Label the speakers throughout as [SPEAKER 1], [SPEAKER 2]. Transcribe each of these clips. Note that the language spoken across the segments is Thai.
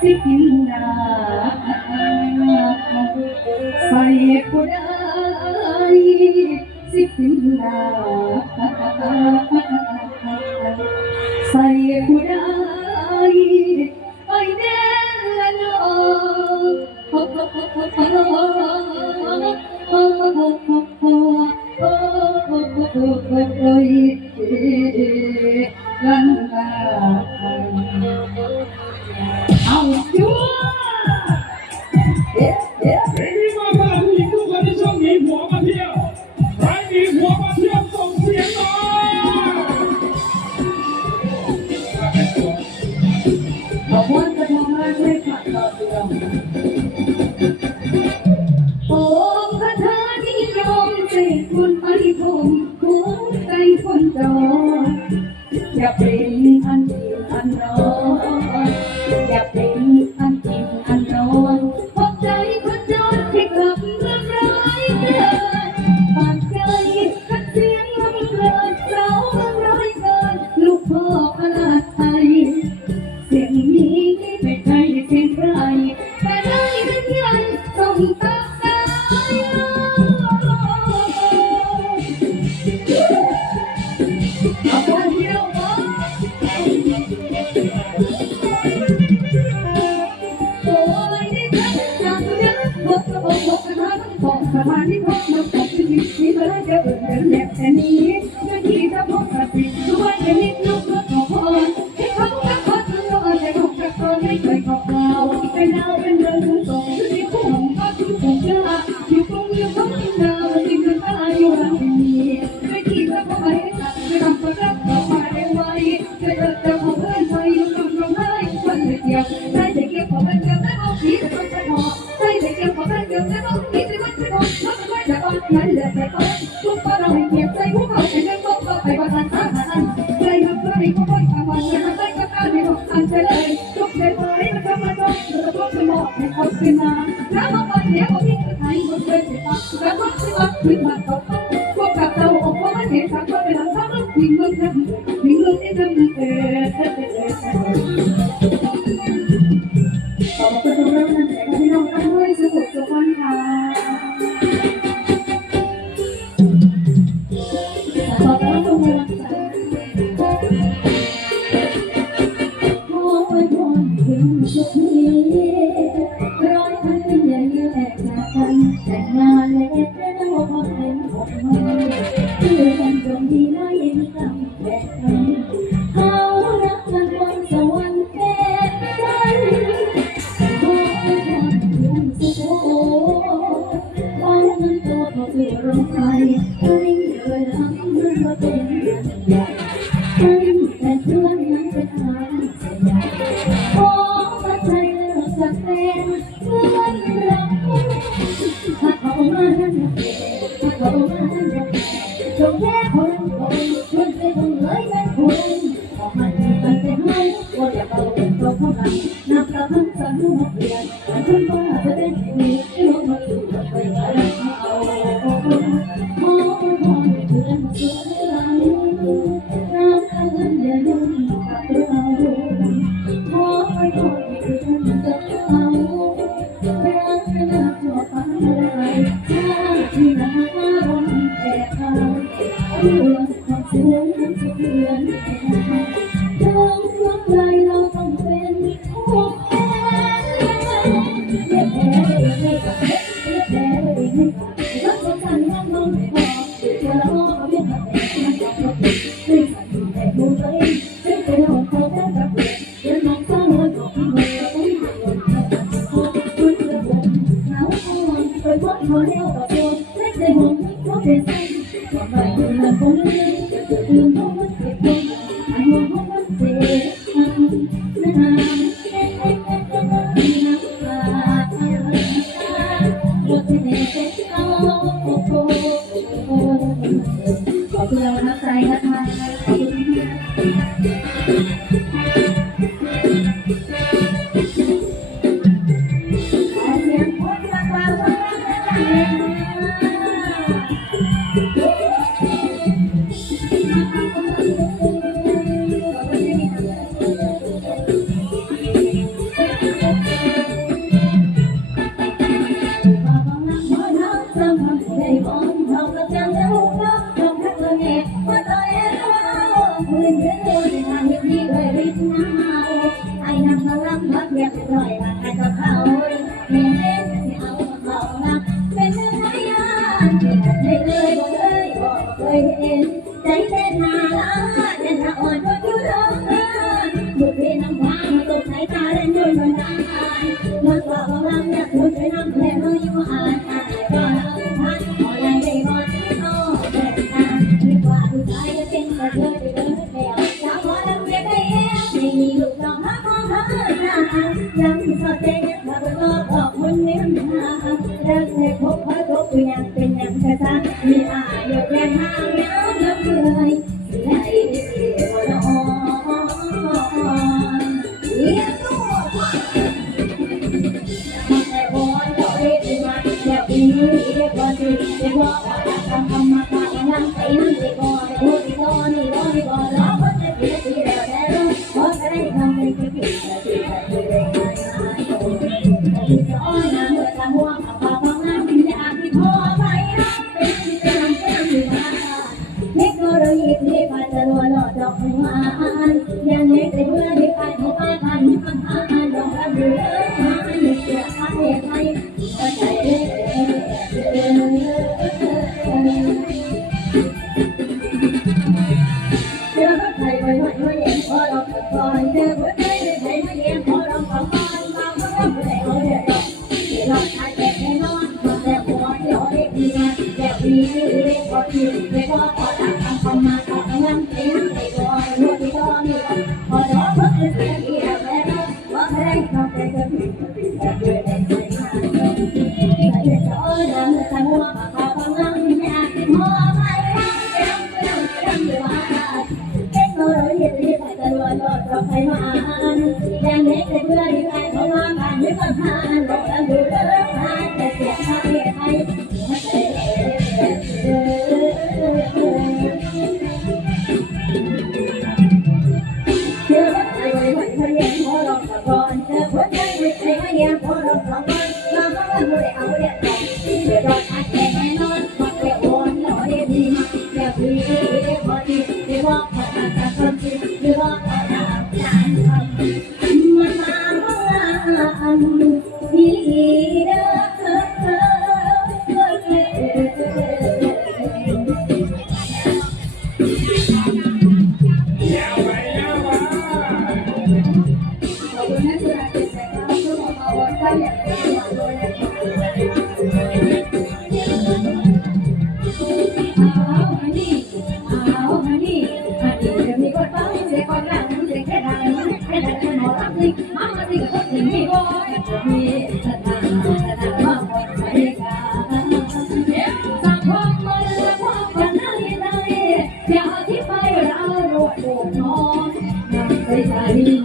[SPEAKER 1] สิกินนาใส่ผู้ใด
[SPEAKER 2] สิ
[SPEAKER 1] กินนาใส่ผู้ใไปเด้อเนาะ ก่อนนักไม่จนเหลือแต่ก่ทุกตนเราให้เกียรใจพวกเขา เขารักมันบนสวรรค์แต่ฉันบอกไม่ทำเรื่องสุโขเอามันตัวมาเพื่อรองรไม่เคยทเรื่องมาเใหญ่แต่เพื่อนนั้นไปทางเยใหขอมาใจเลิกจกแฟนเพื่อนรักถ้าเขามาถ้าเขามาจงแค่คน you. Punya anak. ยู่ที่น้ำพามาตกสายตาเล่นด้วยมันตามันกว่าบางลำเนี่ยบุตรนำแม่เราอยู่หายก็ลำพันขอแด้ได้บอลโตเด็กตาดีกว่าผู้ชายจะเป็นกระเทยไปเดินแล้วสาวหมอลำเรียกได้เองไม่มีลูกน้องฮัของเธอหน้ายังสอดใจยังทำเป็นตัวบอกคนเลี้ยงหารัเในพบพระทุกอย่างเป็นอย่างชะตามีอายุแรงห่างน้ำน้ำเลยไห Có thể.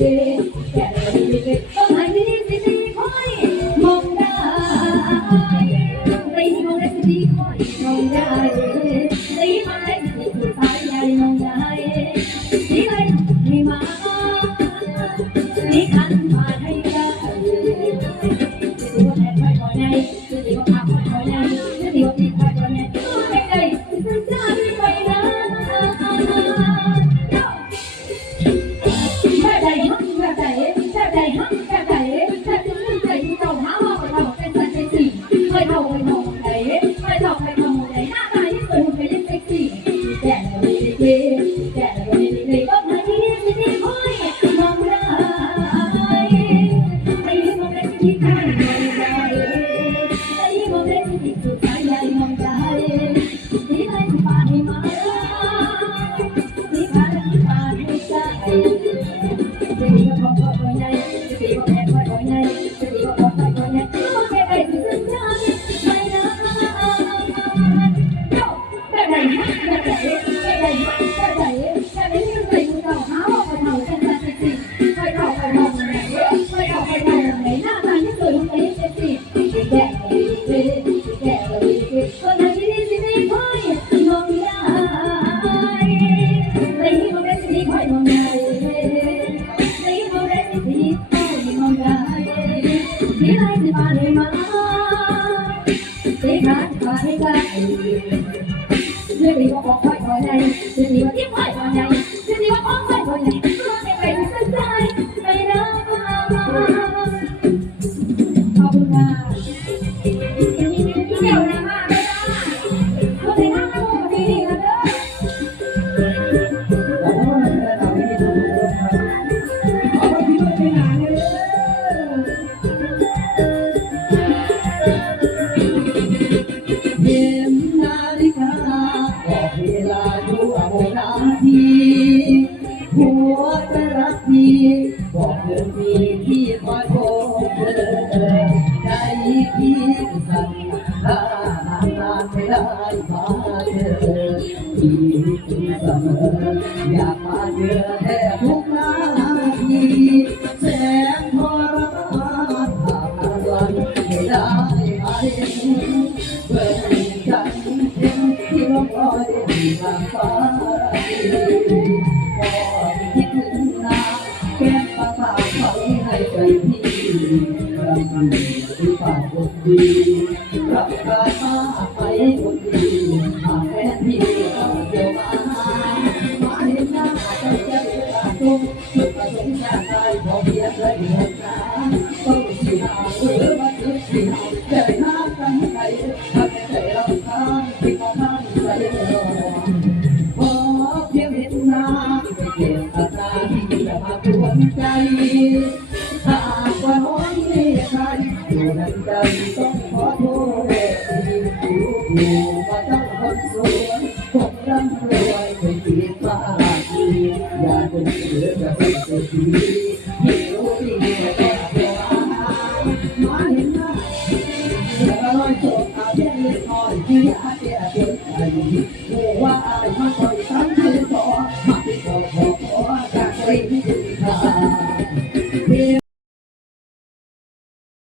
[SPEAKER 1] Yeah. ทุกข์สุดประสง
[SPEAKER 3] ค์ชาติใดพอเพียงได้เห็ดนะต้องสีหาหรือมาถึงสีหาใจหน้าตั้งใจทำใจเราทางที่มาทางใจรอพอเพียงเห็นหน้าไม่เกี่ยวกับตาที่จะมาปวดใจหากว่าน้อยใครอยู่นั้นใจต้องขอโทษที่อยู่มาตั้งคนสวยผมร่ำรวย